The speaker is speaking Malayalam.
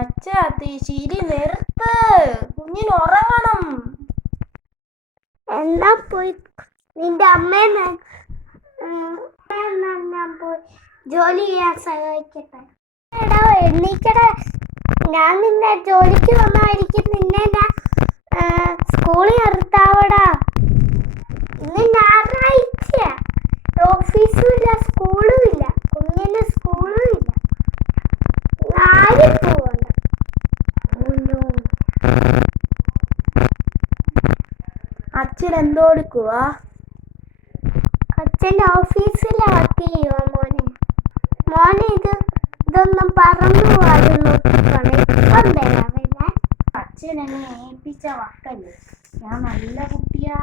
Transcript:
അച്ഛാ ശരി നിർത്ത്, കുഞ്ഞിന് ഉറങ്ങണം. എന്നാ പോയി നിന്റെ അമ്മേനെ ഞാൻ പോയി ജോലി ചെയ്യാൻ സഹായിക്കട്ടെ. എടാ എണ്ണീക്കടാ, ഞാൻ നിന്നെ ജോലിക്ക് വന്നായിരിക്കും നിന്നെ ഞാൻ സ്കൂളിൽ നിർത്താവടാ. ഇന്ന് ഞായറാഴ്ച, ഓഫീസും ഇല്ല സ്കൂളും ഇല്ല, കുഞ്ഞിന് സ്കൂളും ഇല്ല. ആരും പോവണ്ട. അച്ഛൻ എന്തോ എടുക്കുവാ? അച്ഛൻ്റെ ഓഫീസിൽ വർക്ക് ചെയ്യുവാ മോനെ. മോനെ ഇതൊന്നും പറന്നു പോകാതെ അച്ഛൻ എന്നെ ഏൽപ്പിച്ച വക്കല്ലേ, ഞാൻ നല്ല കുട്ടിയാ.